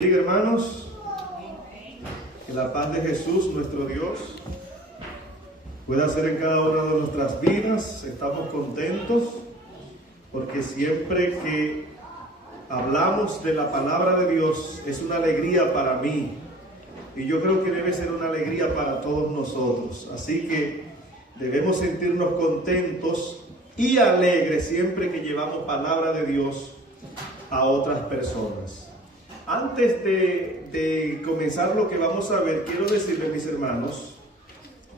Hermanos, que la paz de Jesús, nuestro Dios, pueda ser en cada una de nuestras vidas. Estamos contentos porque siempre que hablamos de la palabra de Dios es una alegría para mí, y yo creo que debe ser una alegría para todos nosotros. Así que debemos sentirnos contentos y alegres siempre que llevamos palabra de Dios a otras personas. Antes de comenzar lo que vamos a ver, quiero decirles, mis hermanos,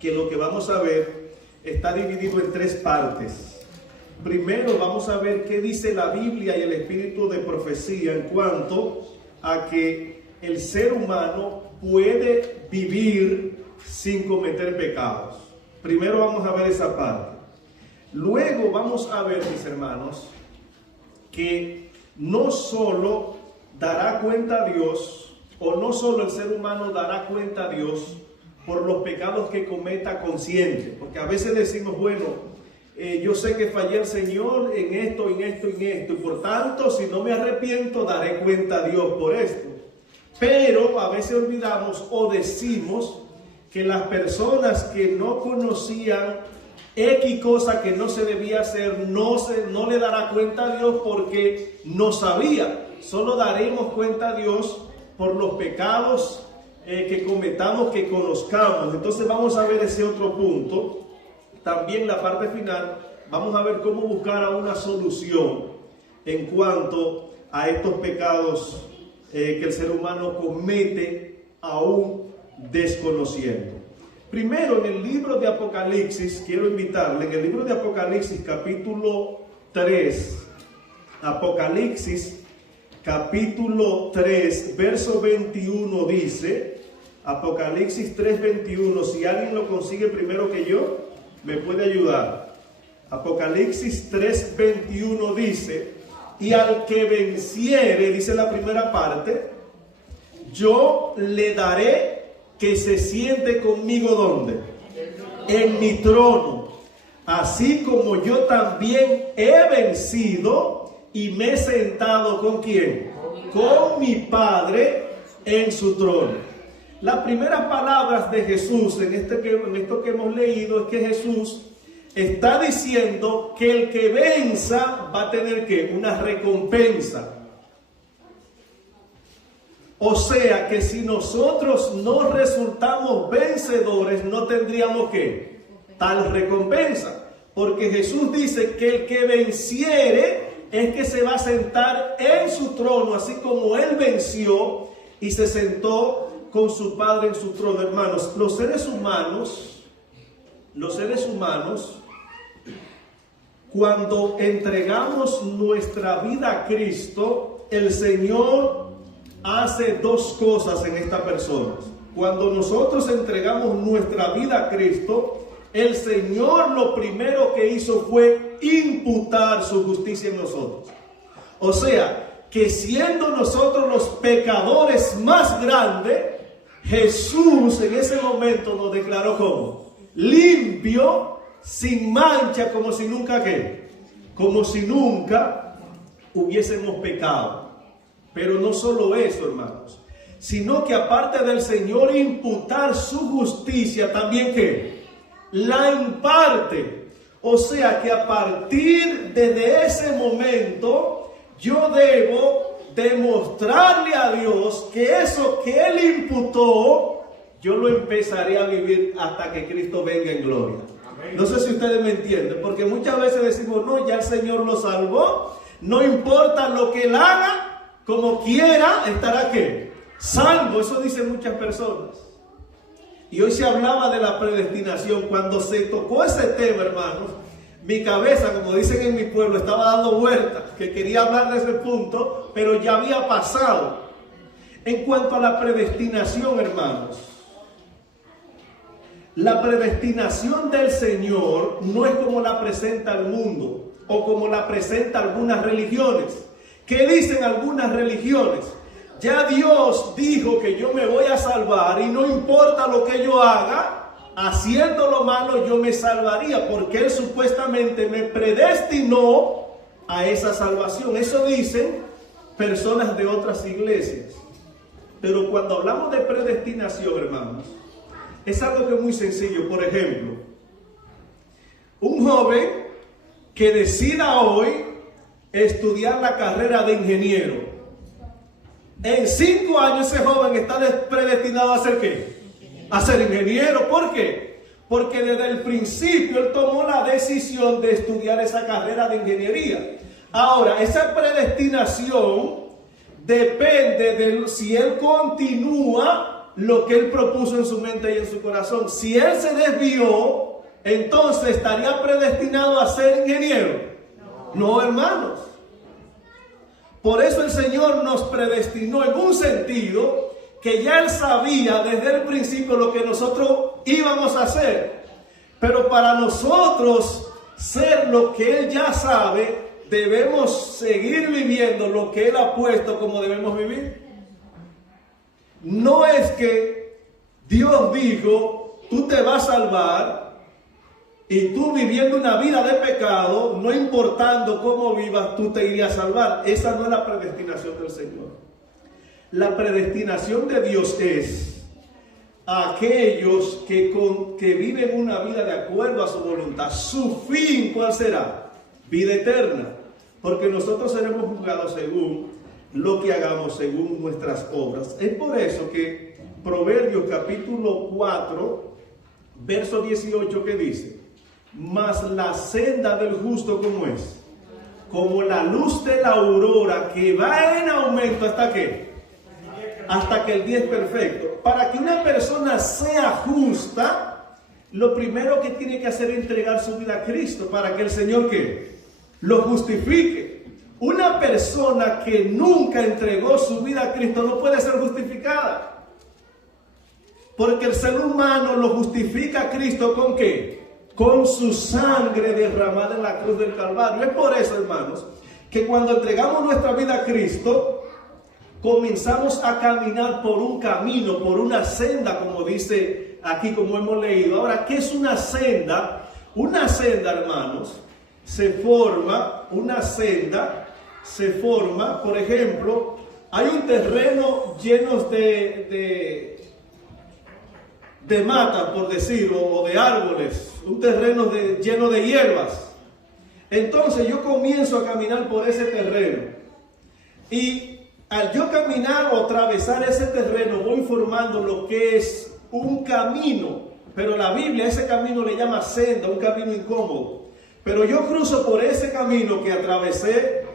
que lo que vamos a ver está dividido en tres partes. Primero vamos a ver qué dice la Biblia y el espíritu de profecía en cuanto a que el ser humano puede vivir sin cometer pecados. Primero vamos a ver esa parte. Luego vamos a ver, mis hermanos, que no solo dará cuenta a Dios, o no solo el ser humano dará cuenta a Dios por los pecados que cometa consciente, porque a veces decimos, bueno, yo sé que fallé al Señor en esto, en esto, en esto, y por tanto, si no me arrepiento, daré cuenta a Dios por esto. Pero a veces olvidamos o decimos que las personas que no conocían X cosa que no se debía hacer, no le dará cuenta a Dios porque no sabía. Solo daremos cuenta a Dios por los pecados que cometamos, que conozcamos. Entonces vamos a ver ese otro punto. También la parte final, vamos a ver cómo buscar una solución en cuanto a estos pecados que el ser humano comete aún desconociendo. Primero, en el libro de Apocalipsis, quiero invitarle, en el libro de Apocalipsis capítulo 3, Apocalipsis capítulo 3, verso 21 dice, Apocalipsis 3:21, si alguien lo consigue primero que yo, me puede ayudar. Apocalipsis 3:21 dice, y al que venciere, dice la primera parte, yo le daré que se siente conmigo, ¿dónde? En mi trono, así como yo también he vencido y me he sentado ¿con quién? Con mi Padre en su trono. Las primeras palabras de Jesús en esto que hemos leído es que Jesús está diciendo que el que venza va a tener ¿qué? Una recompensa. O sea que si nosotros no resultamos vencedores, no tendríamos ¿qué? Tal recompensa. Porque Jesús dice que el que venciere es que se va a sentar en su trono, así como Él venció y se sentó con su Padre en su trono. Hermanos, los seres humanos, cuando entregamos nuestra vida a Cristo, el Señor hace dos cosas en estas personas. Cuando nosotros entregamos nuestra vida a Cristo, el Señor lo primero que hizo fue imputar su justicia en nosotros. O sea, que siendo nosotros los pecadores más grandes, Jesús en ese momento nos declaró como limpio, sin mancha, como si nunca ¿qué? Como si nunca hubiésemos pecado. Pero no solo eso, hermanos, sino que aparte del Señor imputar su justicia, también ¿qué? La imparte. O sea que a partir de ese momento yo debo demostrarle a Dios que eso que Él imputó, yo lo empezaré a vivir hasta que Cristo venga en gloria. Amén. No sé si ustedes me entienden, porque muchas veces decimos, no, ya el Señor lo salvó, no importa lo que Él haga, como quiera, estará ¿qué? Salvo. Eso dicen muchas personas. Y hoy se hablaba de la predestinación. Cuando se tocó ese tema, hermanos, mi cabeza, como dicen en mi pueblo, estaba dando vueltas, que quería hablar de ese punto, pero ya había pasado. En cuanto a la predestinación, hermanos, la predestinación del Señor no es como la presenta el mundo o como la presenta algunas religiones. ¿Qué dicen algunas religiones? Ya Dios dijo que yo me voy a salvar y no importa lo que yo haga, haciendo lo malo yo me salvaría, porque Él supuestamente me predestinó a esa salvación. Eso dicen personas de otras iglesias. Pero cuando hablamos de predestinación, hermanos, es algo que es muy sencillo. Por ejemplo, un joven que decida hoy estudiar la carrera de ingeniero, en 5 años ese joven está predestinado a ser ¿qué? A ser ingeniero. ¿Por qué? Porque desde el principio él tomó la decisión de estudiar esa carrera de ingeniería. Ahora, esa predestinación depende de si él continúa lo que él propuso en su mente y en su corazón. Si él se desvió, entonces estaría predestinado a ser ingeniero. No, hermanos. Por eso el Señor nos predestinó en un sentido que ya Él sabía desde el principio lo que nosotros íbamos a hacer. Pero para nosotros ser lo que Él ya sabe, debemos seguir viviendo lo que Él ha puesto como debemos vivir. No es que Dios dijo, tú te vas a salvar y tú viviendo una vida de pecado, no importando cómo vivas, tú te irías a salvar. Esa no es la predestinación del Señor. La predestinación de Dios es a aquellos que viven una vida de acuerdo a su voluntad. Su fin, ¿cuál será? Vida eterna. Porque nosotros seremos juzgados según lo que hagamos, según nuestras obras. Es por eso que Proverbios capítulo 4, verso 18, que dice: mas la senda del justo, ¿cómo es? Como la luz de la aurora, que va en aumento hasta ¿qué? Hasta que el día es perfecto. Para que una persona sea justa, lo primero que tiene que hacer es entregar su vida a Cristo, para que el Señor ¿qué? Lo justifique. Una persona que nunca entregó su vida a Cristo no puede ser justificada, porque el ser humano lo justifica a Cristo ¿con qué? Con su sangre derramada en la cruz del Calvario. Es por eso, hermanos, que cuando entregamos nuestra vida a Cristo, comenzamos a caminar por un camino, por una senda, como dice aquí, como hemos leído. Ahora, ¿qué es una senda? Una senda, hermanos, se forma, por ejemplo, hay un terreno lleno de mata, por decirlo, o de árboles, un terreno lleno de hierbas. Entonces yo comienzo a caminar por ese terreno, y al yo caminar o atravesar ese terreno voy formando lo que es un camino, pero la Biblia ese camino le llama senda, un camino incómodo. Pero yo cruzo por ese camino que atravesé,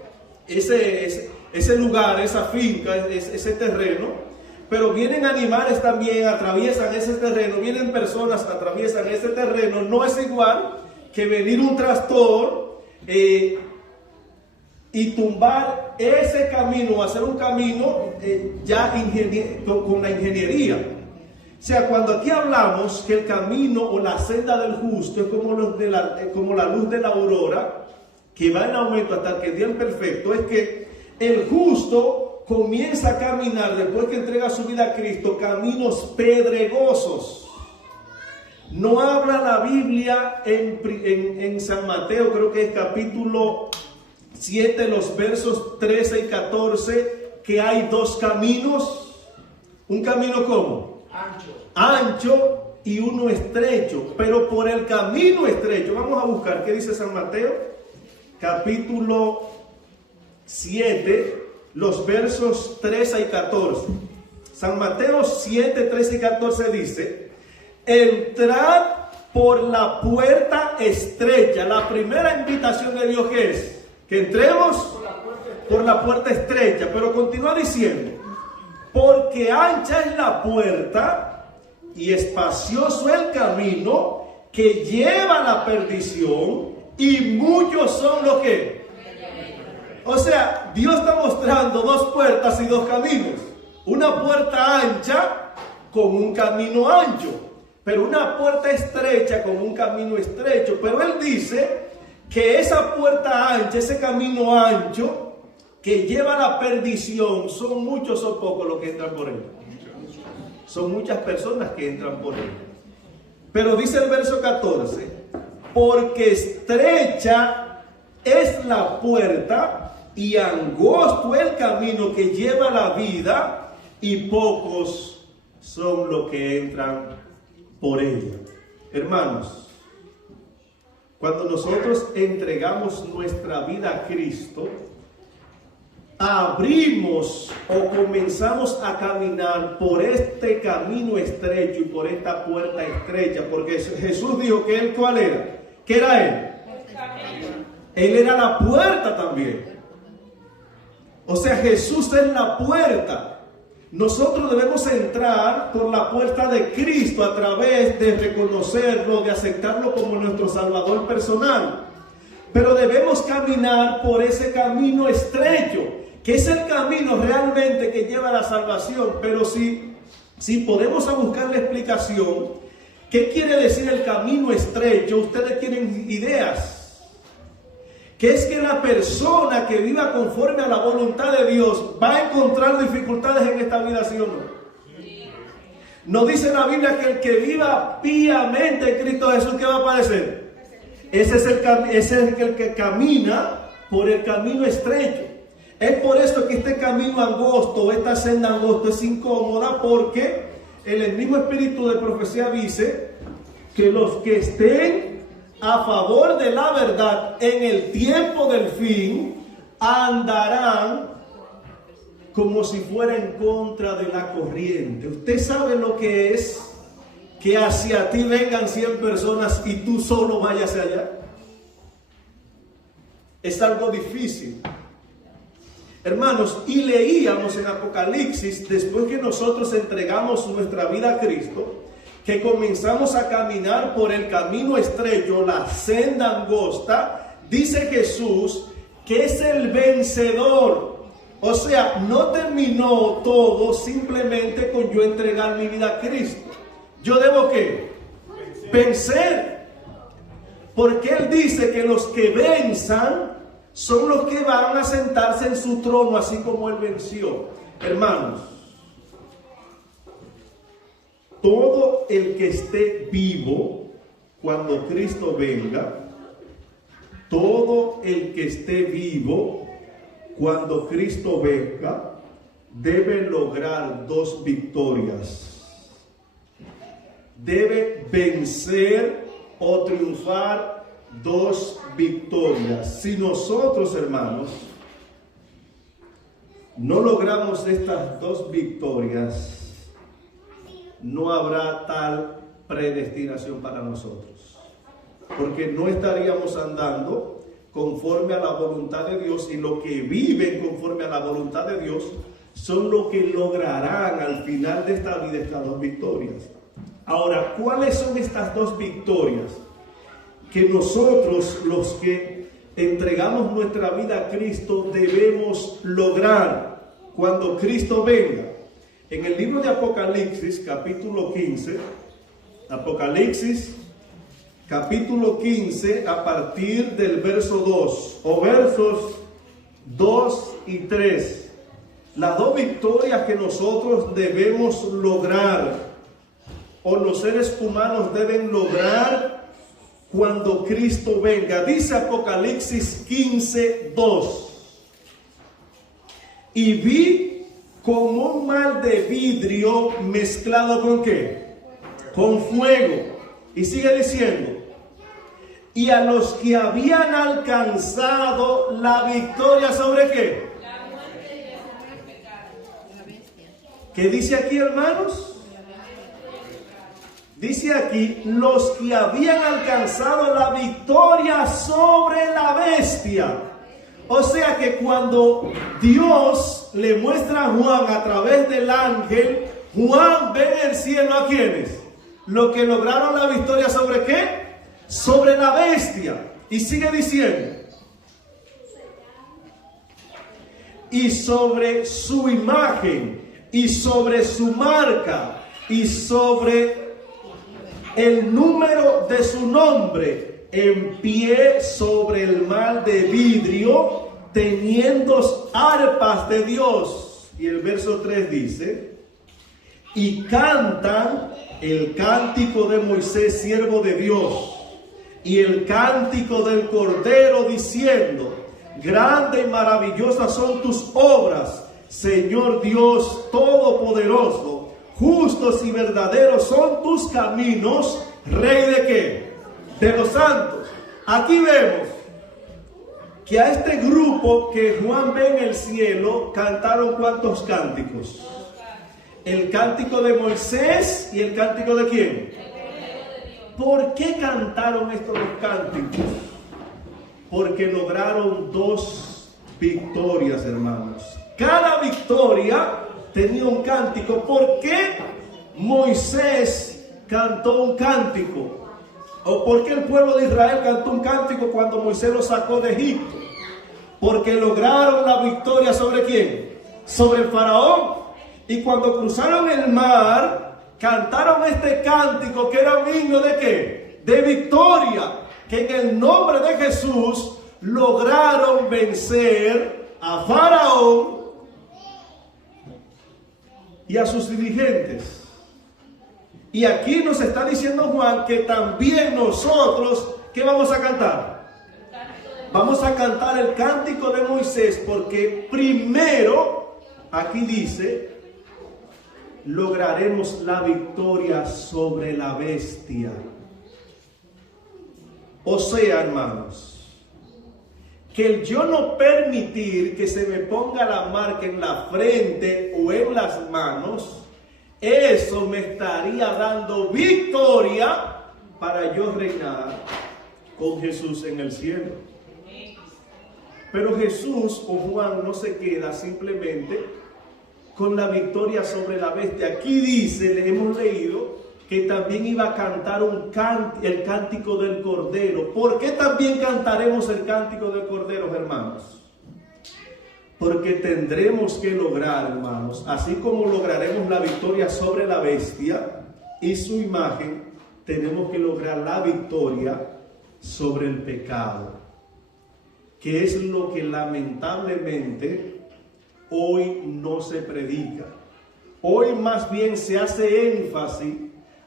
ese lugar, esa finca, ese terreno. Pero vienen animales también, atraviesan ese terreno, vienen personas, atraviesan ese terreno. No es igual que venir un tractor y tumbar ese camino, hacer un camino con la ingeniería. O sea, cuando aquí hablamos que el camino o la senda del justo es como la luz de la aurora, que va en aumento hasta que el día es perfecto, es que el justo comienza a caminar, después que entrega su vida a Cristo, caminos pedregosos. No habla la Biblia en San Mateo, creo que es capítulo 7, los versos 13 y 14, que hay 2 caminos. Un camino ¿cómo? Ancho y uno estrecho. Pero por el camino estrecho, vamos a buscar qué dice San Mateo, capítulo 7, los versos 13 y 14. San Mateo 7, 13 y 14 dice: entrad por la puerta estrecha. La primera invitación de Dios, ¿qué es? Que entremos por la puerta estrecha. Pero continúa diciendo: porque ancha es la puerta y espacioso el camino que lleva a la perdición, y muchos son los que. O sea, Dios está mostrando 2 puertas y 2 caminos. Una puerta ancha con un camino ancho, pero una puerta estrecha con un camino estrecho. Pero Él dice que esa puerta ancha, ese camino ancho que lleva a la perdición, son muchos o pocos los que entran por él. Son muchas personas que entran por él. Pero dice el verso 14: porque estrecha es la puerta y angosto el camino que lleva a la vida, y pocos son los que entran por ella. Hermanos, cuando nosotros entregamos nuestra vida a Cristo, abrimos o comenzamos a caminar por este camino estrecho y por esta puerta estrecha, porque Jesús dijo que Él, ¿cuál era? ¿Qué era Él? Él era la puerta también. O sea, Jesús es la puerta. Nosotros debemos entrar por la puerta de Cristo a través de reconocerlo, de aceptarlo como nuestro Salvador personal. Pero debemos caminar por ese camino estrecho, que es el camino realmente que lleva a la salvación. Pero si podemos buscar la explicación, ¿qué quiere decir el camino estrecho? Ustedes tienen ideas. Que es que la persona que viva conforme a la voluntad de Dios va a encontrar dificultades en esta vida, ¿sí o no? Nos dice la Biblia que el que viva piamente en Cristo Jesús, ¿qué va a padecer? Ese es el que camina por el camino estrecho. Es por eso que este camino angosto, esta senda angosta es incómoda, porque el mismo espíritu de profecía dice que los que estén a favor de la verdad en el tiempo del fin andarán como si fuera en contra de la corriente. Usted sabe lo que es que hacia ti vengan 100 personas y tú solo vayas hacia allá. Es algo difícil. Hermanos, y leíamos en Apocalipsis, después que nosotros entregamos nuestra vida a Cristo, que comenzamos a caminar por el camino estrecho, la senda angosta, dice Jesús que es el vencedor. O sea, no terminó todo simplemente con yo entregar mi vida a Cristo. Yo debo ¿qué? Vencer. Porque Él dice que los que venzan son los que van a sentarse en su trono, así como Él venció. Hermanos, todo el que esté vivo cuando Cristo venga, todo el que esté vivo cuando Cristo venga, debe lograr 2 victorias. Debe vencer o triunfar 2 victorias. Si nosotros, hermanos, no logramos estas 2 victorias, no habrá tal predestinación para nosotros, porque no estaríamos andando conforme a la voluntad de Dios, y los que viven conforme a la voluntad de Dios son los que lograrán al final de esta vida estas 2 victorias. Ahora, ¿cuáles son estas 2 victorias que nosotros, los que entregamos nuestra vida a Cristo, debemos lograr cuando Cristo venga? En el libro de Apocalipsis, capítulo 15, Apocalipsis, capítulo 15, a partir del verso 2, o versos 2 y 3, las 2 victorias que nosotros debemos lograr, o los seres humanos deben lograr cuando Cristo venga. Dice Apocalipsis 15, 2. Y vi como un mar de vidrio mezclado ¿con qué? Con fuego. Y sigue diciendo, y a los que habían alcanzado la victoria ¿sobre qué? La muerte y el pecado. La bestia. ¿Qué dice aquí, hermanos? Dice aquí, los que habían alcanzado la victoria sobre la bestia. O sea que cuando Dios le muestra a Juan a través del ángel, Juan ve en el cielo ¿a quiénes? Los que lograron la victoria ¿sobre qué? Sobre la bestia. Y sigue diciendo, y sobre su imagen, y sobre su marca, y sobre el número de su nombre, en pie sobre el mar de vidrio, teniendo arpas de Dios. Y el verso 3 dice, y cantan el cántico de Moisés, siervo de Dios, y el cántico del Cordero, diciendo, grande y maravillosas son tus obras, Señor Dios Todopoderoso, justos y verdaderos son tus caminos, Rey ¿de qué? De los santos. Aquí vemos que a este grupo que Juan ve en el cielo cantaron ¿cuántos cánticos? El cántico de Moisés y el cántico de ¿quién? ¿Por qué cantaron estos dos cánticos? Porque lograron dos victorias, hermanos. Cada victoria tenía un cántico. ¿Por qué Moisés cantó un cántico? ¿O por qué el pueblo de Israel cantó un cántico cuando Moisés lo sacó de Egipto? Porque lograron la victoria ¿sobre quién? Sobre el faraón. Y cuando cruzaron el mar, cantaron este cántico que era un himno ¿de qué? De victoria. Que en el nombre de Jesús lograron vencer a Faraón y a sus dirigentes. Y aquí nos está diciendo Juan que también nosotros, ¿qué vamos a cantar? Vamos a cantar el cántico de Moisés, porque primero, aquí dice, lograremos la victoria sobre la bestia. O sea, hermanos, que el yo no permitir que se me ponga la marca en la frente o en las manos, eso me estaría dando victoria para yo reinar con Jesús en el cielo. Pero Jesús o Juan no se queda simplemente con la victoria sobre la bestia. Aquí dice, le hemos leído, que también iba a cantar el cántico del Cordero. ¿Por qué también cantaremos el cántico del Cordero, hermanos? Porque tendremos que lograr, hermanos, así como lograremos la victoria sobre la bestia y su imagen, tenemos que lograr la victoria sobre el pecado, que es lo que lamentablemente hoy no se predica. Hoy más bien se hace énfasis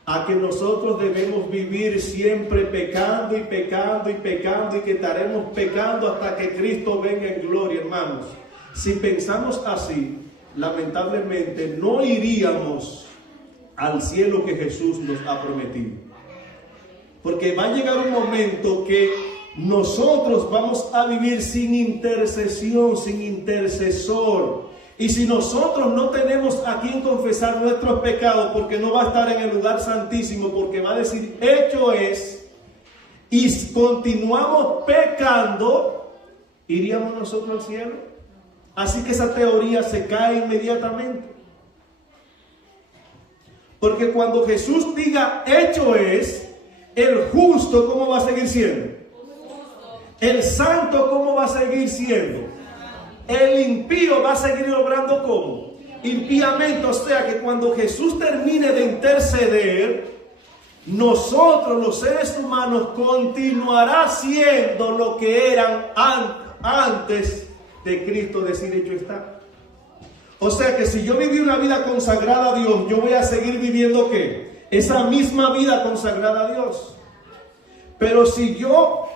a que nosotros debemos vivir siempre pecando y pecando y pecando, y que estaremos pecando hasta que Cristo venga en gloria, hermanos. Si pensamos así, lamentablemente no iríamos al cielo que Jesús nos ha prometido. Porque va a llegar un momento que nosotros vamos a vivir sin intercesión, sin intercesor. Y si nosotros no tenemos a quien confesar nuestros pecados, porque no va a estar en el lugar santísimo, porque va a decir, hecho es, y continuamos pecando, ¿iríamos nosotros al cielo? Así que esa teoría se cae inmediatamente. Porque cuando Jesús diga hecho es, el justo, ¿cómo va a seguir siendo? El santo, ¿cómo va a seguir siendo? El impío va a seguir obrando ¿cómo? Impíamente. O sea que cuando Jesús termine de interceder, nosotros los seres humanos continuará siendo lo que eran antes de Cristo decir hecho está. O sea que si yo viví una vida consagrada a Dios, yo voy a seguir viviendo ¿qué? Esa misma vida consagrada a Dios. Pero si yo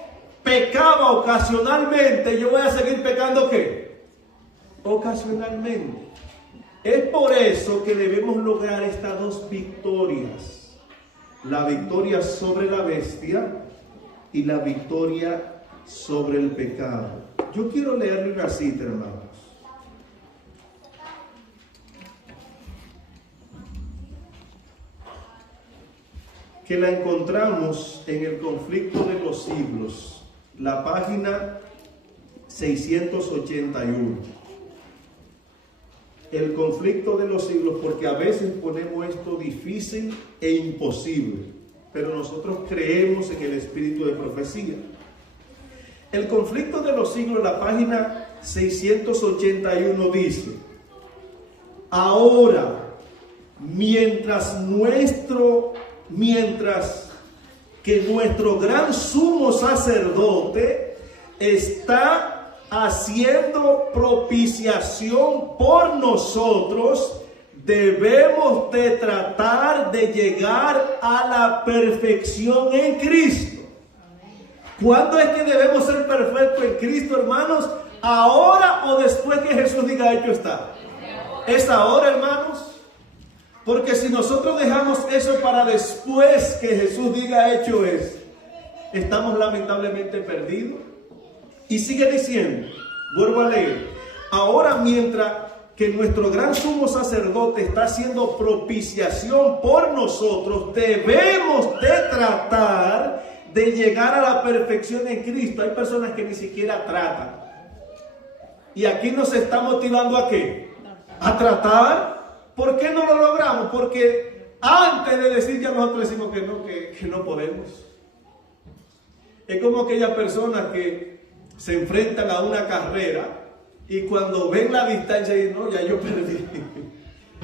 pecaba ocasionalmente, yo voy a seguir pecando ¿qué? Ocasionalmente. Es por eso que debemos lograr estas dos victorias: la victoria sobre la bestia y la victoria sobre el pecado. Yo quiero leerle una cita, hermanos, que la encontramos en el Conflicto de los Siglos, la página 681. El conflicto de los siglos, porque a veces ponemos esto difícil e imposible, pero nosotros creemos en el espíritu de profecía. El conflicto de los siglos, la página 681 dice: ahora, mientras que nuestro gran sumo sacerdote está haciendo propiciación por nosotros, debemos de tratar de llegar a la perfección en Cristo. ¿Cuándo es que debemos ser perfectos en Cristo, hermanos? ¿Ahora o después que Jesús diga hecho está? Es ahora, hermanos. Porque si nosotros dejamos eso para después que Jesús diga hecho es, estamos lamentablemente perdidos. Y sigue diciendo, vuelvo a leer, ahora mientras que nuestro gran sumo sacerdote está haciendo propiciación por nosotros, debemos de tratar de llegar a la perfección en Cristo. Hay personas que ni siquiera tratan. Y aquí nos está motivando ¿a qué? A tratar. ¿Por qué no lo logramos? Porque antes de decir ya nosotros decimos que no podemos. Es como aquellas personas que se enfrentan a una carrera y cuando ven la distancia dicen, no, ya yo perdí.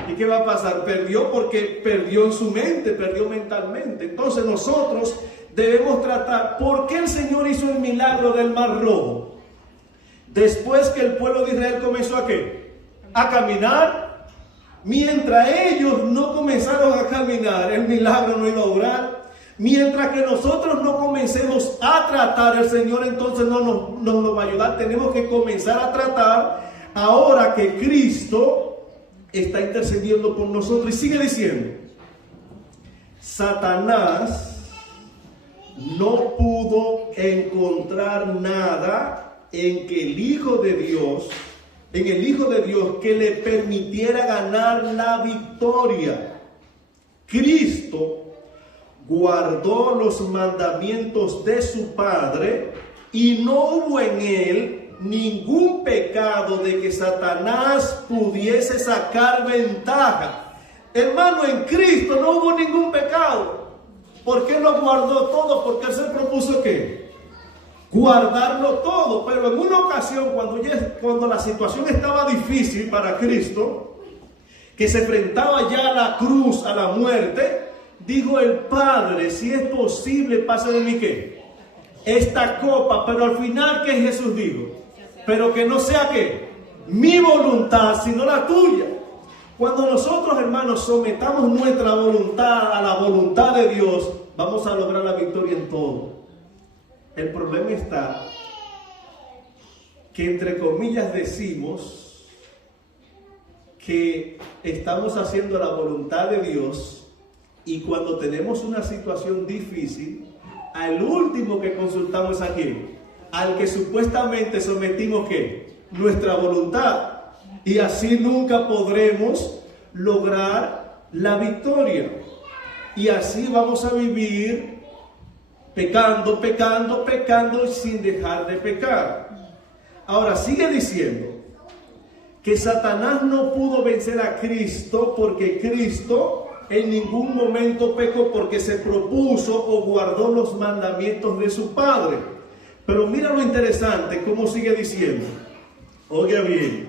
¿Y qué va a pasar? Perdió porque perdió en su mente, perdió mentalmente. Entonces nosotros debemos tratar. ¿Por qué el Señor hizo el milagro del Mar Rojo? Después que el pueblo de Israel comenzó ¿a qué? A caminar. Mientras ellos no comenzaron a caminar, el milagro no iba a durar. Mientras que nosotros no comencemos a tratar, el Señor entonces no nos va a ayudar. Tenemos que comenzar a tratar ahora que Cristo está intercediendo por nosotros. Y sigue diciendo, Satanás no pudo encontrar nada en que el Hijo de Dios, que le permitiera ganar la victoria. Cristo guardó los mandamientos de su Padre y no hubo en él ningún pecado de que Satanás pudiese sacar ventaja. Hermano, en Cristo no hubo ningún pecado. ¿Por qué lo guardó todo? Porque él se propuso ¿qué? Guardarlo todo. Pero en una ocasión, cuando la situación estaba difícil para Cristo, que se enfrentaba ya a la cruz, a la muerte, dijo el Padre, si es posible, pase de mí ¿qué? Esta copa. Pero al final, ¿qué Jesús dijo? Pero que no sea ¿qué? Mi voluntad, sino la tuya. Cuando nosotros, hermanos, sometamos nuestra voluntad a la voluntad de Dios, vamos a lograr la victoria en todo. El problema está que entre comillas decimos que estamos haciendo la voluntad de Dios y cuando tenemos una situación difícil, al último que consultamos es a quién, al que supuestamente sometimos ¿qué? Nuestra voluntad. Y así nunca podremos lograr la victoria. Y así vamos a vivir pecando sin dejar de pecar. Ahora sigue diciendo que Satanás no pudo vencer a Cristo porque Cristo en ningún momento pecó, porque se propuso o guardó los mandamientos de su Padre. Pero mira lo interesante, cómo sigue diciendo. Oiga bien,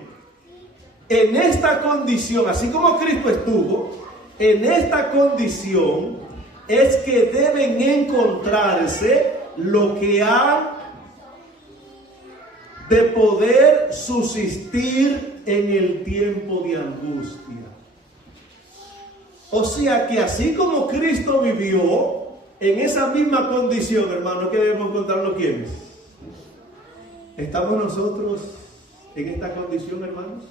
en esta condición, así como Cristo estuvo, en esta condición es que deben encontrarse lo que ha de poder subsistir en el tiempo de angustia. O sea que así como Cristo vivió en esa misma condición, hermano, que debemos encontrarnos quiénes. ¿Estamos nosotros en esta condición, hermanos?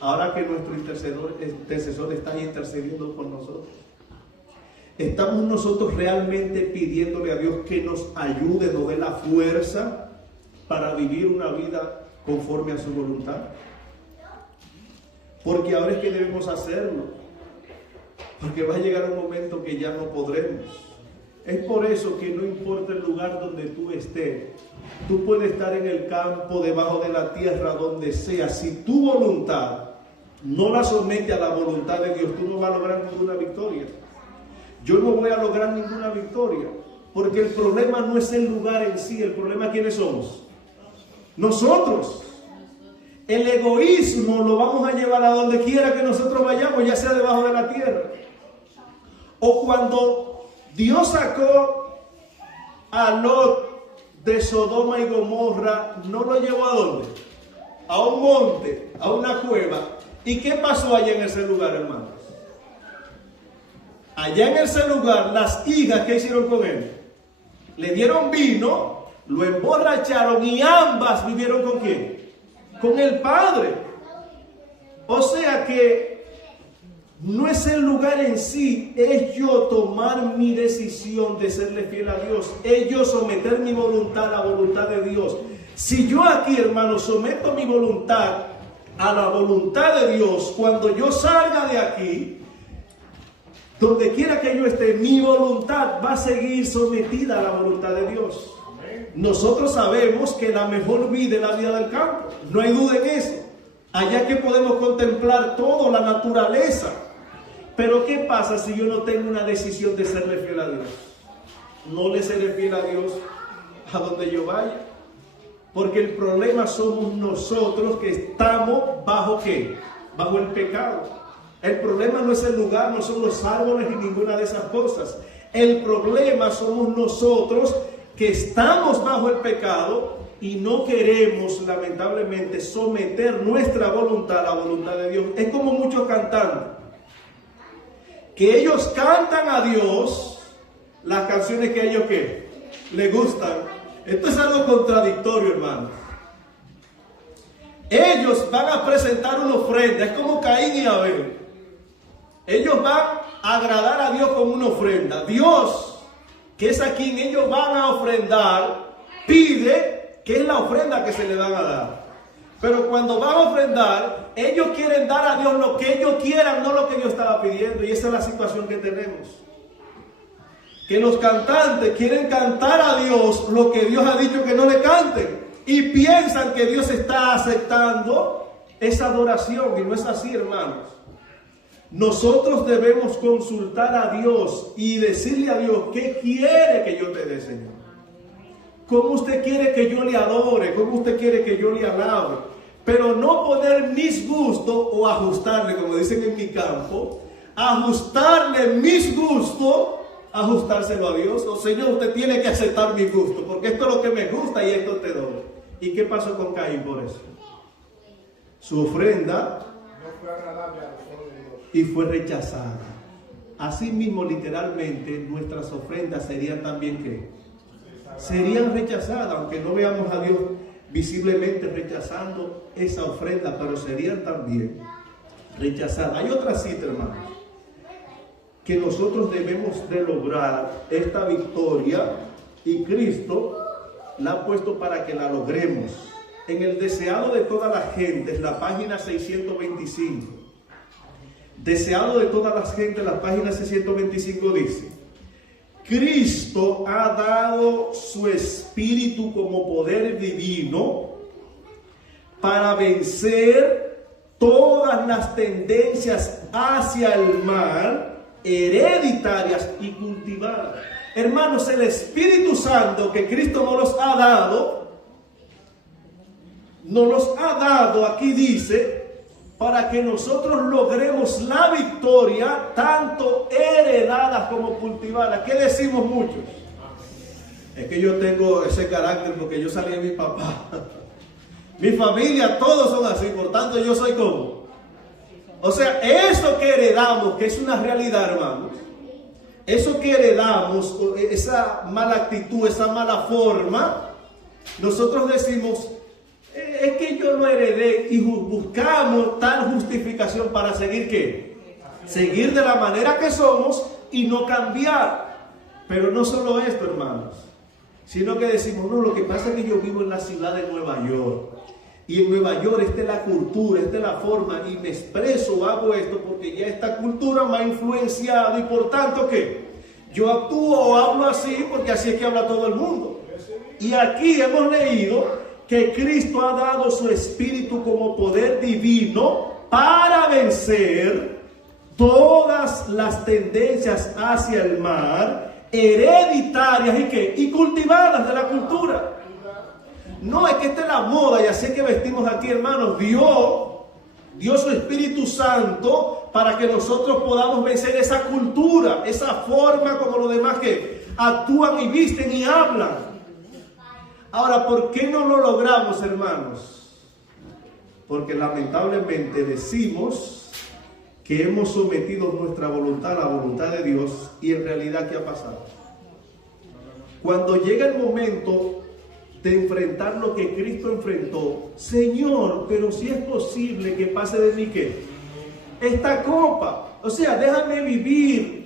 Ahora que nuestro intercesor está intercediendo por nosotros. ¿Estamos nosotros realmente pidiéndole a Dios que nos ayude, nos dé la fuerza para vivir una vida conforme a su voluntad? Porque ahora es que debemos hacerlo. Porque va a llegar un momento que ya no podremos. Es por eso que no importa el lugar donde tú estés, tú puedes estar en el campo, debajo de la tierra, donde sea. Si tu voluntad no la somete a la voluntad de Dios, tú no vas a lograr ninguna victoria. Yo no voy a lograr ninguna victoria, porque el problema no es el lugar en sí, el problema ¿quiénes somos? Nosotros. El egoísmo lo vamos a llevar a donde quiera que nosotros vayamos, ya sea debajo de la tierra. O cuando Dios sacó a Lot de Sodoma y Gomorra, ¿no lo llevó a dónde? A un monte, a una cueva. ¿Y qué pasó allá en ese lugar, hermanos? Allá en ese lugar, las hijas, ¿qué hicieron con él? Le dieron vino, lo emborracharon y ambas vivieron ¿con quién? Con el padre. O sea que no es el lugar en sí, es yo tomar mi decisión de serle fiel a Dios, es yo someter mi voluntad a la voluntad de Dios. Si yo aquí, hermano, someto mi voluntad a la voluntad de Dios, cuando yo salga de aquí, donde quiera que yo esté, mi voluntad va a seguir sometida a la voluntad de Dios. Nosotros sabemos que la mejor vida es la vida del campo, no hay duda en eso. Allá que podemos contemplar toda la naturaleza. Pero ¿qué pasa si yo no tengo una decisión de serle fiel a Dios? No le seré fiel a Dios a donde yo vaya. Porque el problema somos nosotros que estamos bajo ¿qué? Bajo el pecado. El problema no es el lugar, no son los árboles ni ninguna de esas cosas. El problema somos nosotros que estamos bajo el pecado y no queremos, lamentablemente, someter nuestra voluntad a la voluntad de Dios. Es como muchos cantantes, que ellos cantan a Dios las canciones que a ellos ¿qué? Les gustan. Esto es algo contradictorio, hermano. Ellos van a presentar una ofrenda, es como Caín y Abel. Ellos van a agradar a Dios con una ofrenda. Dios, que es a quien ellos van a ofrendar, pide que es la ofrenda que se le van a dar. Pero cuando van a ofrendar, ellos quieren dar a Dios lo que ellos quieran, no lo que Dios estaba pidiendo. Y esa es la situación que tenemos. Que los cantantes quieren cantar a Dios lo que Dios ha dicho que no le canten. Y piensan que Dios está aceptando esa adoración. Y no es así, hermanos. Nosotros debemos consultar a Dios y decirle a Dios, ¿qué quiere que yo te dé, Señor? ¿Cómo usted quiere que yo le adore? ¿Cómo usted quiere que yo le alabe? Pero no poner mis gustos o ajustarle, como dicen en mi campo, ajustarle mis gustos, ajustárselo a Dios. O Señor, usted tiene que aceptar mi gusto, porque esto es lo que me gusta y esto te doy. ¿Y qué pasó con Caín por eso? Su ofrenda no fue agradable a los ojos de Dios y fue rechazada. Así mismo, literalmente, nuestras ofrendas serían también ¿qué? Serían rechazadas, aunque no veamos a Dios visiblemente rechazando esa ofrenda, pero serían también rechazadas. Hay otra cita, hermanos, que nosotros debemos de lograr esta victoria y Cristo la ha puesto para que la logremos. En el deseado de todas las gentes, la página 625. Deseado de todas las gentes, la página 625 dice: Cristo ha dado su espíritu como poder divino para vencer todas las tendencias hacia el mal, hereditarias y cultivadas. Hermanos, el Espíritu Santo que Cristo nos los ha dado, aquí dice, para que nosotros logremos la victoria, tanto heredadas como cultivadas. ¿Qué decimos muchos? Es que yo tengo ese carácter porque yo salí de mi papá. Mi familia, todos son así, por tanto yo soy como. O sea, eso que heredamos, que es una realidad, hermanos, eso que heredamos, esa mala actitud, esa mala forma, nosotros decimos, es que yo lo heredé, y buscamos tal justificación para seguir ¿qué? Seguir de la manera que somos y no cambiar. Pero no solo esto, hermanos, sino que decimos, no, lo que pasa es que yo vivo en la ciudad de Nueva York. Y en Nueva York esta es la cultura, esta es la forma, y me expreso, hago esto porque ya esta cultura me ha influenciado y por tanto ¿qué? Yo actúo o hablo así porque así es que habla todo el mundo. Y aquí hemos leído que Cristo ha dado su espíritu como poder divino para vencer todas las tendencias hacia el mal, hereditarias y ¿qué? Y cultivadas de la cultura. No es que esta es la moda y así es que vestimos aquí, hermanos. Dio su Espíritu Santo para que nosotros podamos vencer esa cultura, esa forma como los demás que actúan y visten y hablan. Ahora, ¿por qué no lo logramos, hermanos? Porque lamentablemente decimos que hemos sometido nuestra voluntad a la voluntad de Dios y en realidad ¿qué ha pasado? Cuando llega el momento de enfrentar lo que Cristo enfrentó. Señor, pero si es posible que pase de mí, ¿qué? Esta copa. O sea, déjame vivir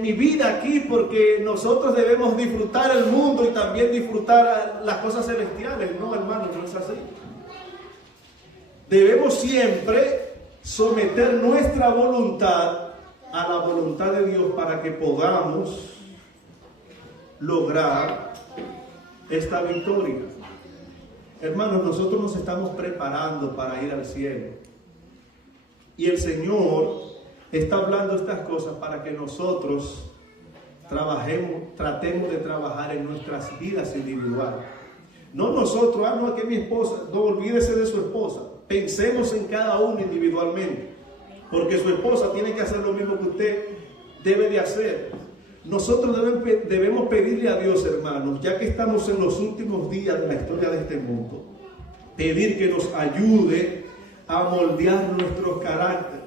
mi vida aquí, porque nosotros debemos disfrutar el mundo y también disfrutar las cosas celestiales. No, hermano, no es así. Debemos siempre someter nuestra voluntad a la voluntad de Dios para que podamos lograr esta victoria. Hermanos, nosotros nos estamos preparando para ir al cielo. Y el Señor está hablando estas cosas para que nosotros tratemos de trabajar en nuestras vidas individuales. No nosotros, no, es que mi esposa, no, olvídese de su esposa. Pensemos en cada uno individualmente, porque su esposa tiene que hacer lo mismo que usted debe de hacer. Nosotros debemos pedirle a Dios, hermanos, ya que estamos en los últimos días de la historia de este mundo, pedir que nos ayude a moldear nuestro carácter.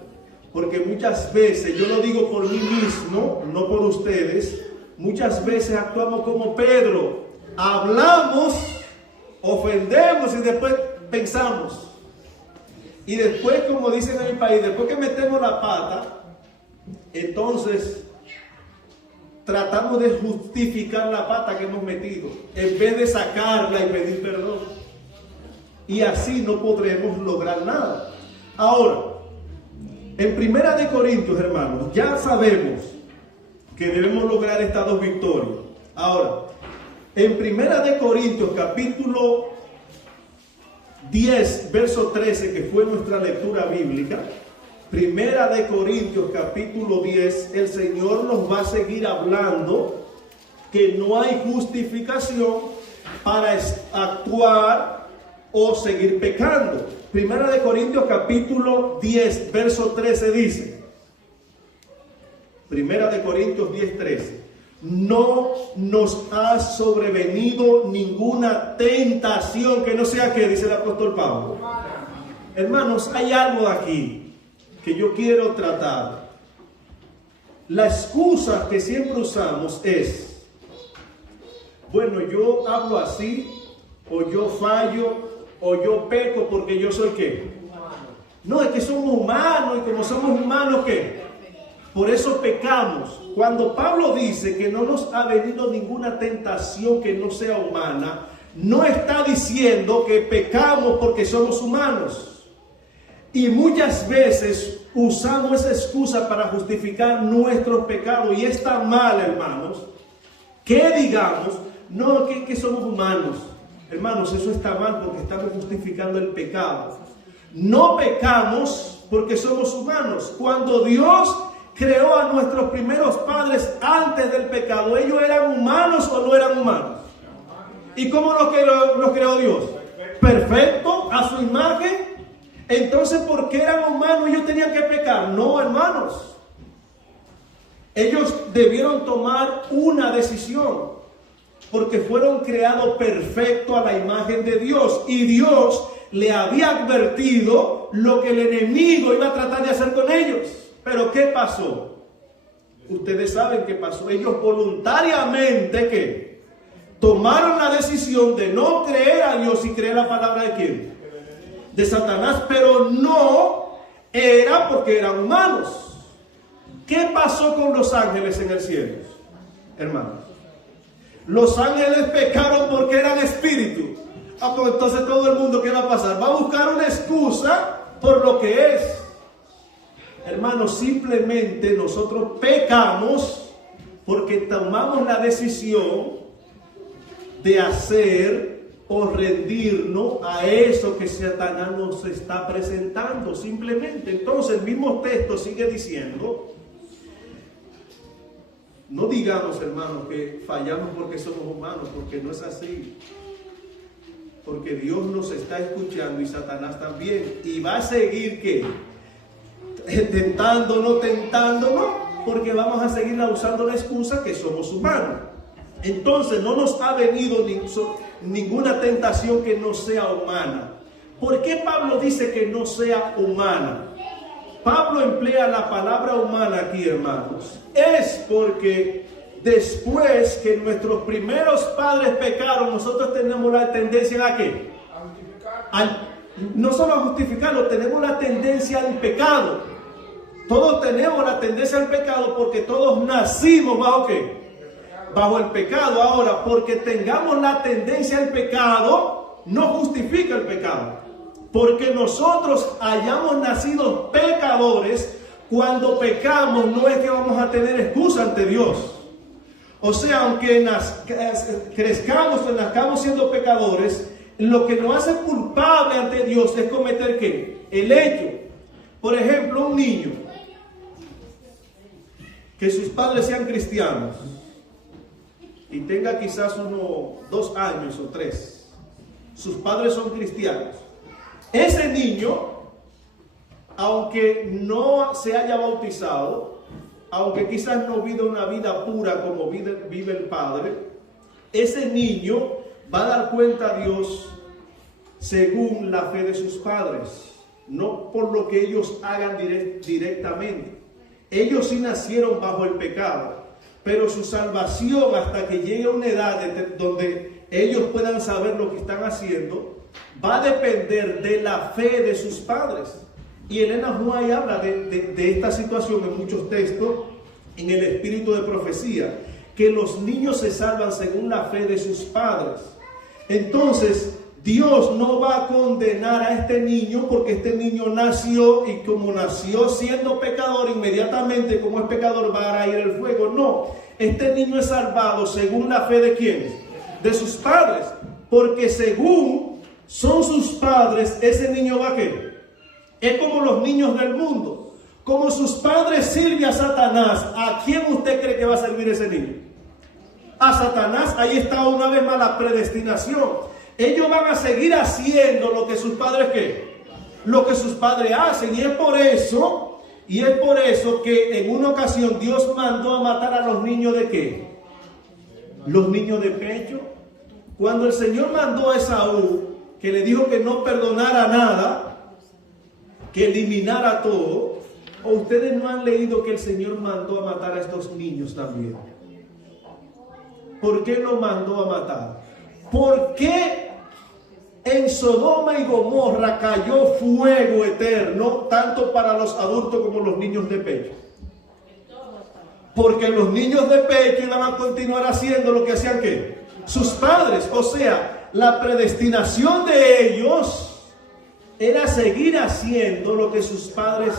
Porque muchas veces, yo lo digo por mí mismo, no por ustedes, muchas veces actuamos como Pedro. Hablamos, ofendemos y después pensamos. Y después, como dicen en mi país, después que metemos la pata, entonces tratamos de justificar la pata que hemos metido, en vez de sacarla y pedir perdón. Y así no podremos lograr nada. Ahora, en 1 Corintios, hermanos, ya sabemos que debemos lograr estas dos victorias. Ahora, en 1 Corintios, capítulo 10, verso 13, que fue nuestra lectura bíblica, 1 Corintios, capítulo 10, el Señor nos va a seguir hablando que no hay justificación para actuar o seguir pecando. 1 Corintios, capítulo 10, verso 13 dice, 1 Corintios 10, 13, no nos ha sobrevenido ninguna tentación que no sea que, dice el apóstol Pablo. Hermanos, hay algo aquí que yo quiero tratar. La excusa que siempre usamos es, bueno, yo hablo así, o yo fallo, o yo peco porque yo soy ¿qué? No, es que somos humanos, y como somos humanos, ¿qué? Por eso pecamos. Cuando Pablo dice que no nos ha venido ninguna tentación que no sea humana, no está diciendo que pecamos porque somos humanos. Y muchas veces usamos esa excusa para justificar nuestros pecados. Y está mal, hermanos, que digamos, no, que somos humanos. Hermanos, eso está mal porque estamos justificando el pecado. No pecamos porque somos humanos. Cuando Dios creó a nuestros primeros padres antes del pecado, ¿ellos eran humanos o no eran humanos? ¿Y cómo los creó Dios? Perfecto, a su imagen. Entonces, ¿por qué eran humanos ellos tenían que pecar? No, hermanos. Ellos debieron tomar una decisión, porque fueron creados perfectos a la imagen de Dios. Y Dios le había advertido lo que el enemigo iba a tratar de hacer con ellos. Pero ¿qué pasó? Ustedes saben qué pasó. Ellos voluntariamente, ¿qué? Tomaron la decisión de no creer a Dios y creer la palabra de ¿quién? De Satanás, pero no era porque eran humanos. ¿Qué pasó con los ángeles en el cielo, hermanos? Los ángeles pecaron porque eran espíritus. Pues entonces todo el mundo, ¿qué va a pasar? Va a buscar una excusa por lo que es. Hermanos, simplemente nosotros pecamos porque tomamos la decisión de hacer o rendirnos a eso que Satanás nos está presentando, simplemente. Entonces el mismo texto sigue diciendo, no digamos, hermanos, que fallamos porque somos humanos, porque no es así. Porque Dios nos está escuchando y Satanás también. Y va a seguir, ¿qué? Tentándonos, porque vamos a seguir usando la excusa que somos humanos. Entonces no nos ha venido ninguna tentación que no sea humana. ¿Por qué Pablo dice que no sea humana? Pablo emplea la palabra humana aquí, hermanos. Es porque después que nuestros primeros padres pecaron, nosotros tenemos la tendencia ¿a qué? No solo a justificarlo, tenemos la tendencia al pecado. Todos tenemos la tendencia al pecado porque todos nacimos bajo ¿qué? Bajo el pecado. Ahora, porque tengamos la tendencia al pecado, no justifica el pecado. Porque nosotros hayamos nacido pecadores, cuando pecamos no es que vamos a tener excusa ante Dios. O sea, aunque crezcamos o nazcamos siendo pecadores, lo que nos hace culpable ante Dios es cometer ¿qué? El hecho. Por ejemplo, un niño que sus padres sean cristianos y tenga quizás 2 años o 3, sus padres son cristianos. Ese niño, aunque no se haya bautizado, aunque quizás no viva una vida pura como vive el padre, ese niño va a dar cuenta a Dios según la fe de sus padres, no por lo que ellos hagan directamente. Ellos sí nacieron bajo el pecado, pero su salvación hasta que llegue a una edad donde ellos puedan saber lo que están haciendo, va a depender de la fe de sus padres. Y Elena White habla de esta situación en muchos textos, en el espíritu de profecía, que los niños se salvan según la fe de sus padres. Entonces, Dios no va a condenar a este niño porque este niño nació y como nació siendo pecador, inmediatamente como es pecador va a ir al fuego. No, este niño es salvado según la fe de ¿quiénes? De sus padres. Porque según son sus padres, ese niño va a ¿qué? Es como los niños del mundo. Como sus padres sirven a Satanás, ¿a quién usted cree que va a servir ese niño? A Satanás. Ahí está una vez más la predestinación. Ellos van a seguir haciendo lo que sus padres ¿qué? Lo que sus padres hacen. Y es por eso que en una ocasión Dios mandó a matar a los niños de ¿qué? Los niños de pecho. Cuando el Señor mandó a Esaú, que le dijo que no perdonara nada, que eliminara todo, ¿o ustedes no han leído que el Señor mandó a matar a estos niños también? ¿Por qué lo mandó a matar? ¿Por qué en Sodoma y Gomorra cayó fuego eterno, tanto para los adultos como los niños de pecho? Porque los niños de pecho iban a continuar haciendo lo que hacían ¿qué? Sus padres. O sea, la predestinación de ellos era seguir haciendo lo que sus padres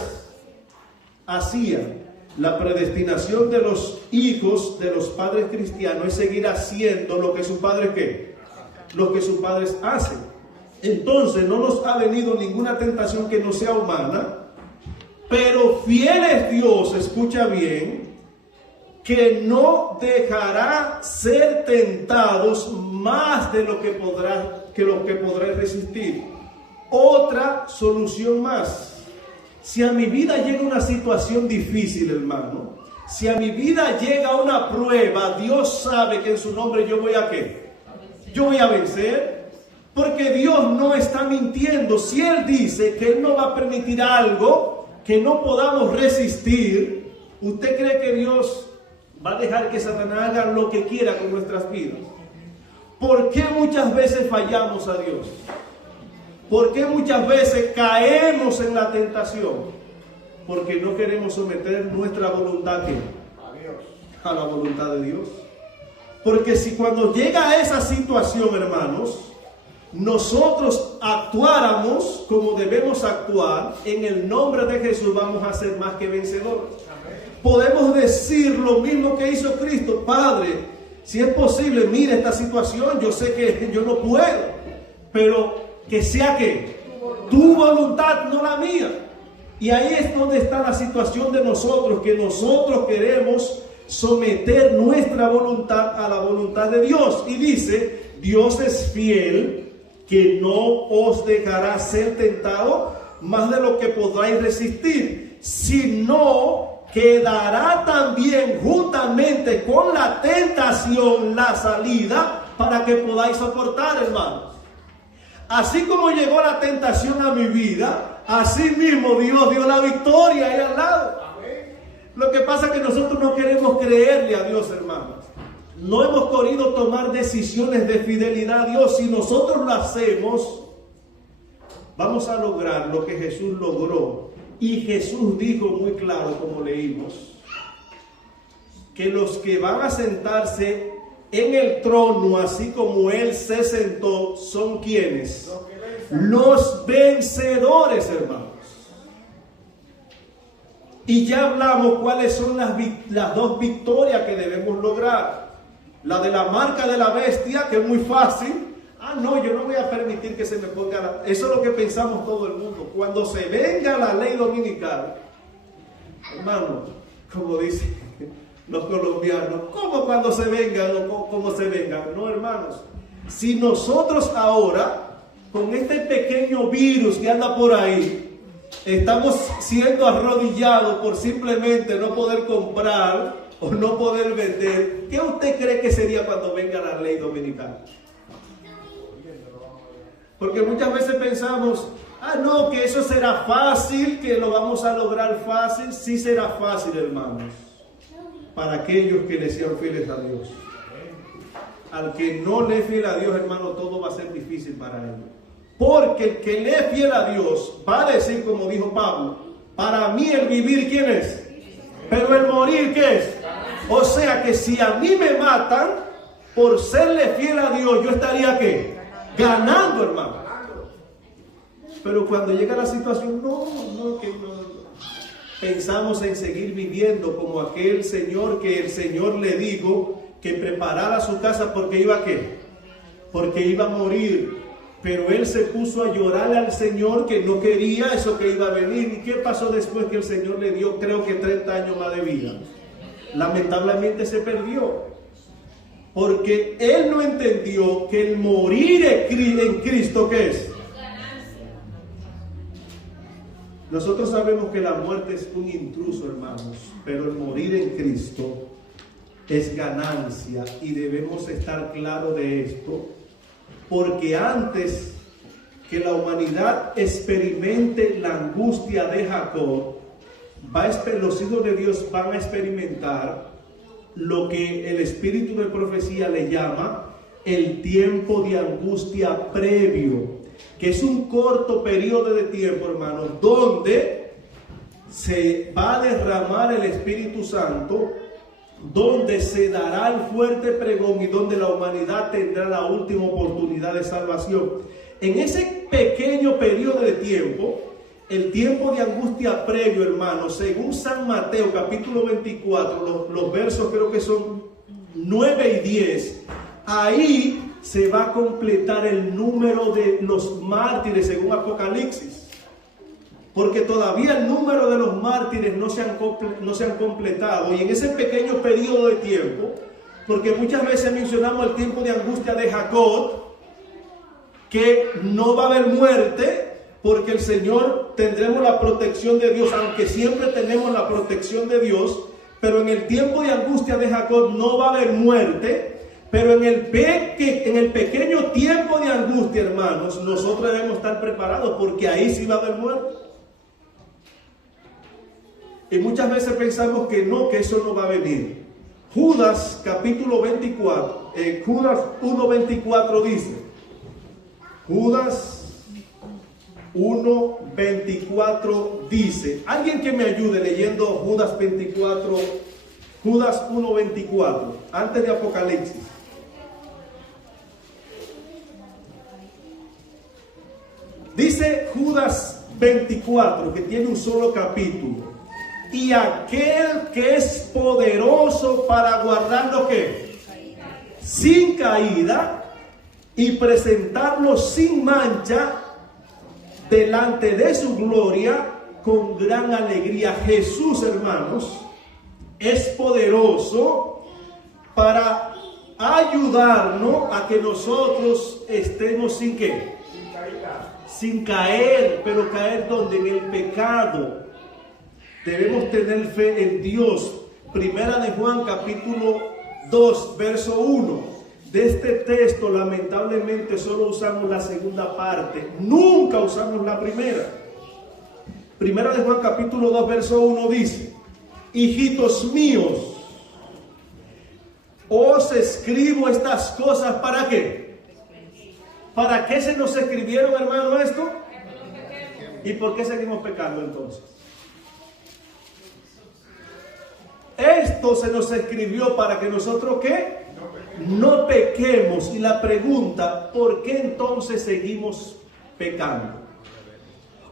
hacían. La predestinación de los hijos de los padres cristianos es seguir haciendo lo que sus padres ¿qué? Lo que sus padres hacen. Entonces no nos ha venido ninguna tentación que no sea humana, pero fiel es Dios, escucha bien, que no dejará ser tentados más de lo que podrá resistir. Otra solución más. Si a mi vida llega una situación difícil, hermano, si a mi vida llega una prueba, Dios sabe que en su nombre yo voy a ¿qué? Yo voy a vencer, porque Dios no está mintiendo. Si Él dice que Él no va a permitir algo que no podamos resistir, ¿usted cree que Dios va a dejar que Satanás haga lo que quiera con nuestras vidas? ¿Por qué muchas veces fallamos a Dios? ¿Por qué muchas veces caemos en la tentación? Porque no queremos someter nuestra voluntad a la voluntad de Dios. Porque si cuando llega a esa situación, hermanos, nosotros actuáramos como debemos actuar, en el nombre de Jesús vamos a ser más que vencedores. Podemos decir lo mismo que hizo Cristo: Padre, si es posible, mira esta situación, yo sé que yo no puedo, pero que sea que tu voluntad, no la mía. Y ahí es donde está la situación de nosotros, que nosotros queremos someter nuestra voluntad a la voluntad de Dios. Y dice: Dios es fiel, que no os dejará ser tentado más de lo que podráis resistir, sino que dará también juntamente con la tentación la salida para que podáis soportar, hermanos. Así como llegó la tentación a mi vida, así mismo Dios dio la victoria ahí al lado. Lo que pasa es que nosotros no queremos creerle a Dios, hermanos. No hemos querido tomar decisiones de fidelidad a Dios. Si nosotros lo hacemos, vamos a lograr lo que Jesús logró. Y Jesús dijo muy claro, como leímos, que los que van a sentarse en el trono, así como Él se sentó, son ¿quiénes? Los vencedores, hermanos. Y ya hablamos cuáles son las dos victorias que debemos lograr. La de la marca de la bestia, que es muy fácil. No, yo no voy a permitir que se me ponga Eso es lo que pensamos todo el mundo. Cuando se venga la ley dominical, hermano, como dicen los colombianos, ¿cómo cuando se venga o cómo se venga? No, hermanos. Si nosotros ahora, con este pequeño virus que anda por ahí, estamos siendo arrodillados por simplemente no poder comprar o no poder vender, ¿qué usted cree que sería cuando venga la ley dominical? Porque muchas veces pensamos, no, que eso será fácil, que lo vamos a lograr fácil. Sí será fácil, hermanos, para aquellos que le sean fieles a Dios. Al que no le es fiel a Dios, hermano, todo va a ser difícil para él. Porque el que le es fiel a Dios va a decir, como dijo Pablo, para mí el vivir, ¿quién es? Pero el morir, ¿qué es? O sea que si a mí me matan por serle fiel a Dios, yo estaría ¿qué? Ganando, hermano. Pero cuando llega la situación, no. Pensamos en seguir viviendo como aquel señor que el Señor le dijo que preparara su casa porque iba a ¿qué? Porque iba a morir. Pero él se puso a llorarle al Señor que no quería eso que iba a venir. ¿Y qué pasó después que el Señor le dio, creo que 30 años más de vida? Lamentablemente se perdió. Porque él no entendió que el morir en Cristo, ¿qué es? Nosotros sabemos que la muerte es un intruso, hermanos, pero el morir en Cristo es ganancia y debemos estar claros de esto, porque antes que la humanidad experimente la angustia de Jacob, los hijos de Dios van a experimentar lo que el espíritu de profecía le llama el tiempo de angustia previo, que es un corto periodo de tiempo, hermanos, donde se va a derramar el Espíritu Santo, donde se dará el fuerte pregón y donde la humanidad tendrá la última oportunidad de salvación. En ese pequeño periodo de tiempo, el tiempo de angustia previo, hermanos, según San Mateo capítulo 24, los versos creo que son 9 y 10, ahí se va a completar el número de los mártires según Apocalipsis. Porque todavía el número de los mártires no se han completado. Y en ese pequeño periodo de tiempo, porque muchas veces mencionamos el tiempo de angustia de Jacob, que no va a haber muerte, porque el Señor tendremos la protección de Dios, aunque siempre tenemos la protección de Dios, pero en el tiempo de angustia de Jacob no va a haber muerte. Pero en el pequeño tiempo de angustia, hermanos, nosotros debemos estar preparados, porque ahí sí va a haber muerte. Y muchas veces pensamos que no, que eso no va a venir. Judas capítulo 24, Judas 1:24 dice, Judas 1:24 dice, alguien que me ayude leyendo Judas 1:24, antes de Apocalipsis. Dice Judas 24, que tiene un solo capítulo. Y aquel que es poderoso para guardarlo ¿qué? Sin caída y presentarlo sin mancha delante de su gloria con gran alegría. Jesús, hermanos, es poderoso para ayudarnos a que nosotros estemos sin ¿qué? Sin caer. Pero caer ¿dónde? En el pecado. Debemos tener fe en Dios. Primera de Juan capítulo 2 verso 1. De este texto lamentablemente solo usamos la segunda parte, nunca usamos la primera. Primera de Juan capítulo 2 verso 1 dice, hijitos míos, os escribo estas cosas, ¿para qué? ¿Para qué se nos escribieron, hermano, esto? ¿Y por qué seguimos pecando entonces? Esto se nos escribió para que nosotros, ¿qué? No pequemos. Y la pregunta, ¿por qué entonces seguimos pecando?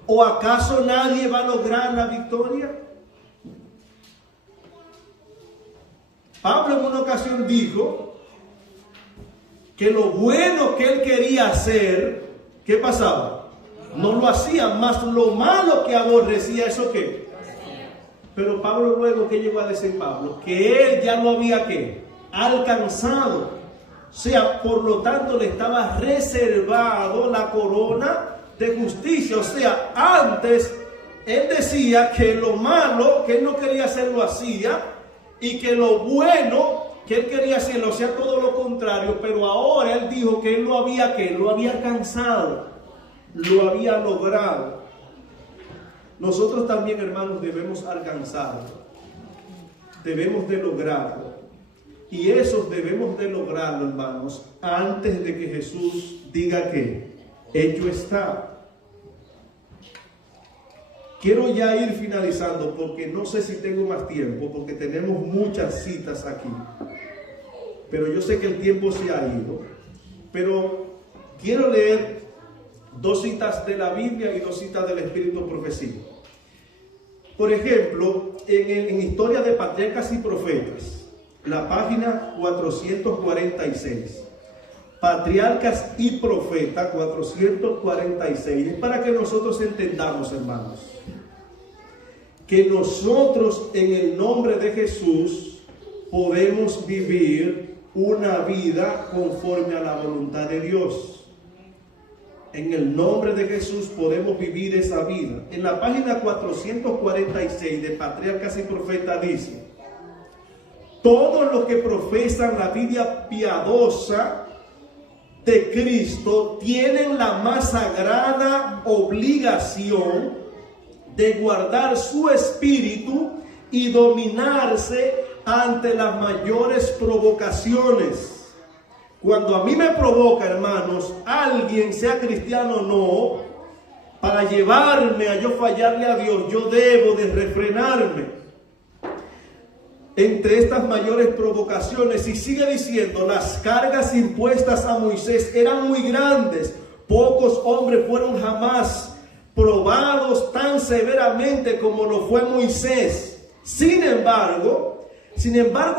¿O acaso nadie va a lograr la victoria? Pablo en una ocasión dijo que lo bueno que él quería hacer, ¿qué pasaba? No lo hacía, más lo malo que aborrecía, ¿eso qué? Pero Pablo luego, ¿qué llegó a decir Pablo? Que él ya lo había, ¿qué? Alcanzado. O sea, por lo tanto le estaba reservado la corona de justicia. O sea, antes él decía que lo malo que él no quería hacer lo hacía, y que lo bueno que él quería hacerlo, o sea, todo lo contrario. Pero ahora él dijo que él lo había, ¿qué? Lo había alcanzado, lo había logrado. Nosotros también, hermanos, debemos alcanzarlo, debemos de lograrlo. Y eso debemos de lograrlo, hermanos, antes de que Jesús diga que hecho está. Quiero ya ir finalizando porque no sé si tengo más tiempo, porque tenemos muchas citas aquí. Pero yo sé que el tiempo se ha ido. Pero quiero leer 2 citas de la Biblia y 2 citas del Espíritu Profético. Por ejemplo, en Historia de Patriarcas y Profetas, la página 446. Patriarcas y Profetas 446. Es para que nosotros entendamos, hermanos, que nosotros en el nombre de Jesús podemos vivir una vida conforme a la voluntad de Dios. En el nombre de Jesús podemos vivir esa vida. En la página 446 de Patriarcas y Profetas dice: todos los que profesan la vida piadosa de Cristo tienen la más sagrada obligación de guardar su espíritu y dominarse ante las mayores provocaciones. Cuando a mí me provoca, hermanos, alguien, sea cristiano o no, para llevarme a yo fallarle a Dios, yo debo de refrenarme entre estas mayores provocaciones. Y sigue diciendo: las cargas impuestas a Moisés eran muy grandes, pocos hombres fueron jamás probados tan severamente como lo fue Moisés. Sin embargo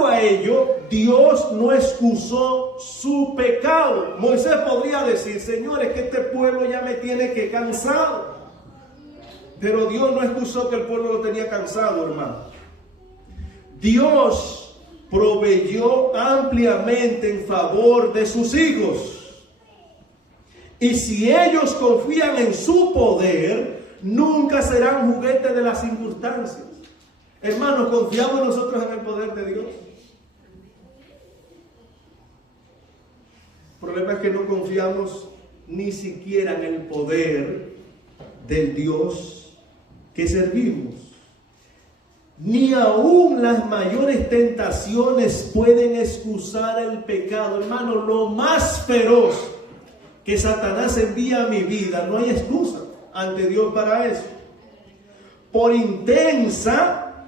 a ello Dios no excusó su pecado. Moisés podría decir: señores, que este pueblo ya me tiene que cansado. Pero Dios no excusó que el pueblo lo tenía cansado, hermano. Dios proveyó ampliamente en favor de sus hijos. Y si ellos confían en su poder, nunca serán juguetes de las circunstancias. Hermanos, ¿confiamos nosotros en el poder de Dios? El problema es que no confiamos ni siquiera en el poder del Dios que servimos. Ni aún las mayores tentaciones pueden excusar el pecado. Hermano, lo más feroz que Satanás envía a mi vida, no hay excusa ante Dios para eso. Por intensa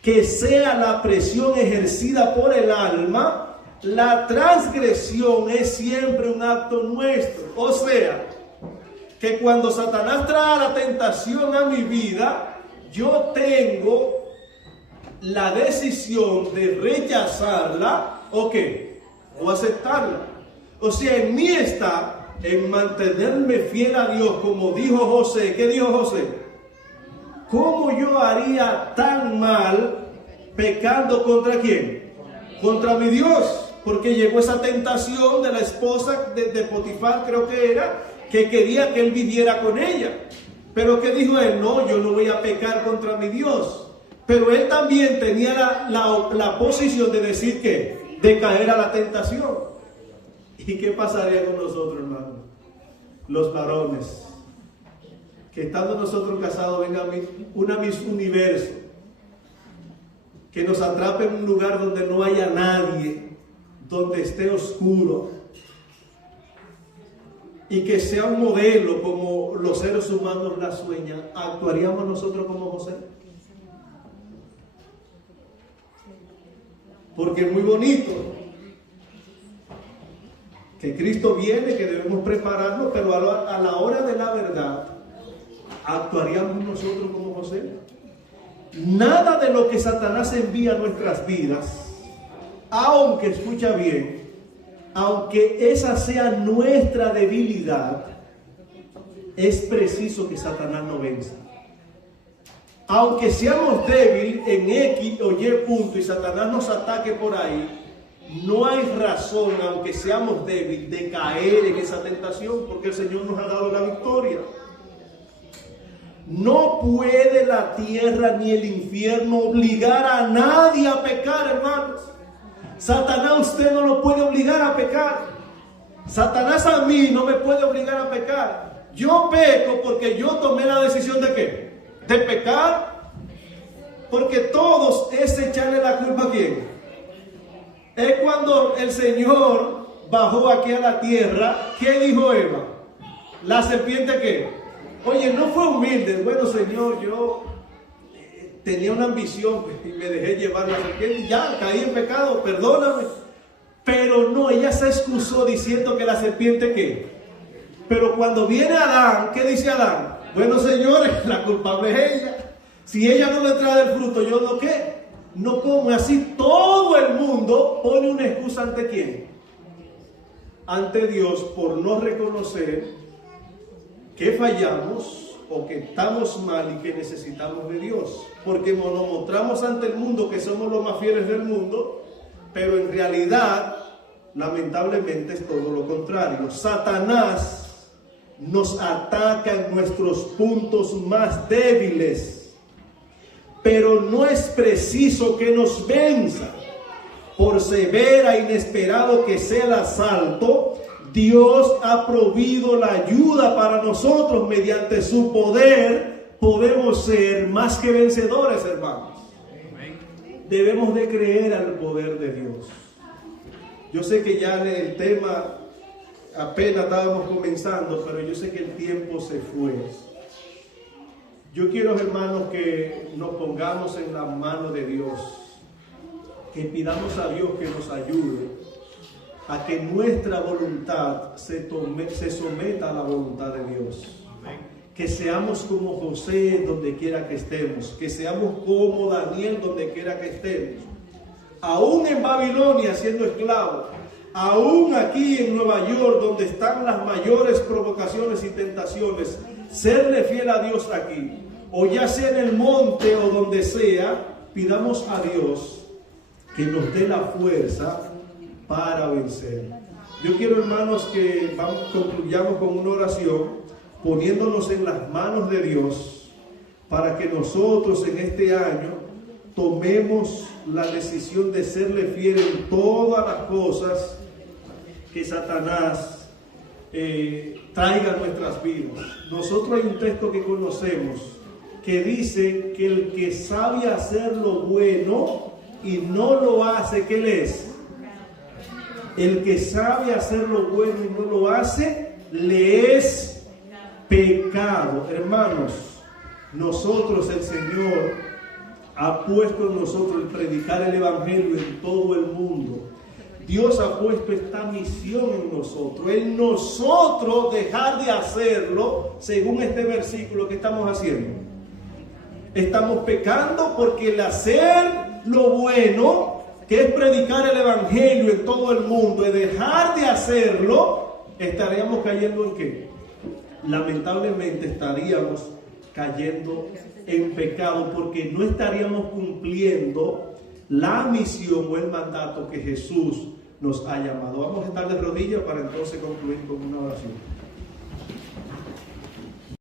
que sea la presión ejercida por el alma, la transgresión es siempre un acto nuestro. O sea, que cuando Satanás trae la tentación a mi vida, yo tengo la decisión de rechazarla o qué, o aceptarla. O sea, en mí está en mantenerme fiel a Dios, como dijo José. ¿Qué dijo José? ¿Cómo yo haría tan mal pecando contra quién? Contra mi Dios. Porque llegó esa tentación de la esposa de Potifar, creo que era, que quería que él viviera con ella. Pero ¿qué dijo él? No, yo no voy a pecar contra mi Dios. Pero él también tenía la posición de decir que, de caer a la tentación. ¿Y qué pasaría con nosotros, hermanos? Los varones, que estando nosotros casados, venga una Miss Universo que nos atrape en un lugar donde no haya nadie, donde esté oscuro, y que sea un modelo como los seres humanos la sueñan, ¿actuaríamos nosotros como José? Porque es muy bonito que Cristo viene, que debemos prepararnos, pero a la hora de la verdad, ¿actuaríamos nosotros como José? Nada de lo que Satanás envía a nuestras vidas, aunque, escucha bien, aunque esa sea nuestra debilidad, es preciso que Satanás no venza. Aunque seamos débiles en X o Y punto y Satanás nos ataque por ahí, no hay razón, aunque seamos débiles, de caer en esa tentación, porque el Señor nos ha dado la victoria. No puede la tierra ni el infierno obligar a nadie a pecar, hermanos. Satanás, usted no lo puede obligar a pecar. Satanás a mí no me puede obligar a pecar. Yo peco porque yo tomé la decisión de ¿qué? De pecar. Porque todos es echarle la culpa a quién. Es cuando el Señor bajó aquí a la tierra. ¿Qué dijo Eva? La serpiente ¿qué? Oye, no fue humilde. Bueno, Señor, yo tenía una ambición y me dejé llevar la serpiente. Ya caí en pecado, perdóname. Pero no, ella se excusó diciendo que la serpiente ¿qué? Pero cuando viene Adán, ¿qué dice Adán? Bueno, señores, la culpable es ella. Si ella no me trae el fruto, ¿yo no qué? No como. Así todo el mundo pone una excusa ante ¿quién? Ante Dios, por no reconocer que fallamos o que estamos mal y que necesitamos de Dios. Porque nos mostramos ante el mundo que somos los más fieles del mundo, pero en realidad, lamentablemente, es todo lo contrario. Satanás nos ataca en nuestros puntos más débiles, pero no es preciso que nos venza. Por severa e inesperado que sea el asalto, Dios ha provido la ayuda para nosotros. Mediante su poder podemos ser más que vencedores, hermanos. Debemos de creer al poder de Dios. Yo sé que ya el tema apenas estábamos comenzando, pero yo sé que el tiempo se fue. Yo quiero, hermanos, que nos pongamos en la mano de Dios, que pidamos a Dios que nos ayude a que nuestra voluntad se someta a la voluntad de Dios. Que seamos como José donde quiera que estemos, que seamos como Daniel donde quiera que estemos, aún en Babilonia siendo esclavos, aún aquí en Nueva York donde están las mayores provocaciones y tentaciones, serle fiel a Dios aquí, o ya sea en el monte o donde sea, pidamos a Dios que nos dé la fuerza para vencer. Yo quiero, hermanos, que concluyamos con una oración poniéndonos en las manos de Dios para que nosotros en este año tomemos la decisión de serle fiel en todas las cosas que Satanás traiga a nuestras vidas. Nosotros hay un texto que conocemos que dice que el que sabe hacer lo bueno y no lo hace, ¿qué le es? El que sabe hacer lo bueno y no lo hace, le es pecado. Hermanos, nosotros, el Señor ha puesto en nosotros el predicar el Evangelio en todo el mundo. Dios ha puesto esta misión en nosotros. En nosotros dejar de hacerlo, según este versículo que estamos haciendo. Estamos pecando porque el hacer lo bueno, que es predicar el Evangelio en todo el mundo, y dejar de hacerlo, estaríamos cayendo en ¿qué? Lamentablemente estaríamos cayendo en pecado porque no estaríamos cumpliendo la misión o el mandato que Jesús nos ha llamado. Vamos a estar de rodillas para entonces concluir con una oración.